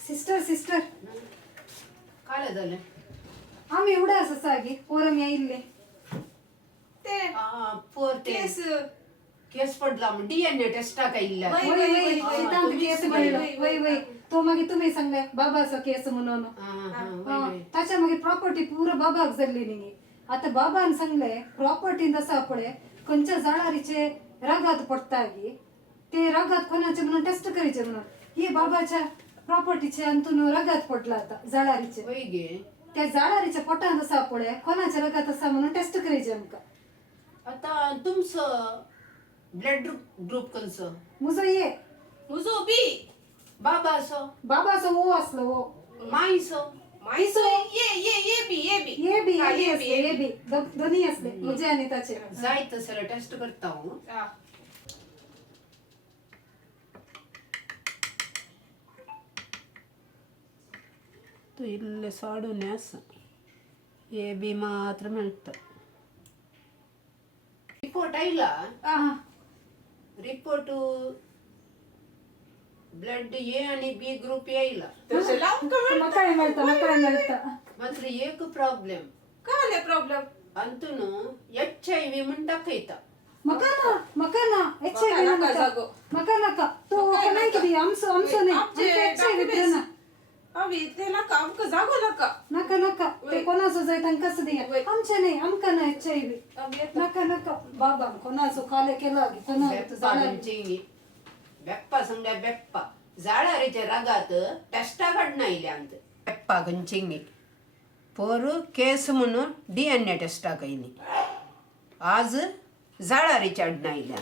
Sister sister काय झालं आम्ही एवढं असं सागी पोरम येईले ते पोर केस केस पडला मग डीएनए टेस्ट टाकायला वय, वय वय वय, वय वय, तांत तुम्हीच केस म्हणलं. म्हणलं वय वय तो मागे तुम्ही सांगले बाबाचा केस म्हणून त्याच्या मागे प्रॉपर्टी पुरं बाबाक जाल्ली नी आता बाबान सांगले प्रॉपर्टी दसा पडे खंयच्या जाणारीचे रागात पडतागी ते रागात कोणाचे म्हणून टेस्ट करीचे म्हणून हे बाबाच्या प्रॉपर्टीचे अंतून रागात पडला आता जाणारीचे वय गे त्या जाणारीच्या पोटान दसा पडे कोणाच्या रागात असा म्हणून टेस्ट करीचे आमका आता तुमचं ब्लड ग्रुप कसं मुझं ये मुजो बी बाबा असं ओ असलं ओ माईसो माहिसो ये बी ये बी हा, ये असले ये बी दोन्ही असले मुझे आणि त्याचे जायचं सर टेस्ट करता हूँ हा. तो इल्ले साडूने असं ये बी मात्र मिळतं रिपोर्ट आईला रिपोर्ट ब्लड ए आणि बी ग्रुप यायला तसे लावून का मग काय मिळतं मात्र एक प्रॉब्लेम काय प्रॉब्लेम अंतून HIV म्हणून टाकायचा मका ना नका जागो. नका तो मका नाही नका. किती आमचं नाही आमचे HIV ना अभी ते नका आमक जागो नका नका ते कोणाचं जायत कसं द्या वय. आमच्या नाही आमका ना HIV अभी येतो. नका बाबा कोणाचं खाले केला कोणा बेप्पा सांगल्या बेप्पा जाळारीच्या रागात टेस्टा काढणं अंत बेप्पा गंचिंगी पोरू केस म्हणून DNA टेस्टा काही आज जाळारीच्या अडणं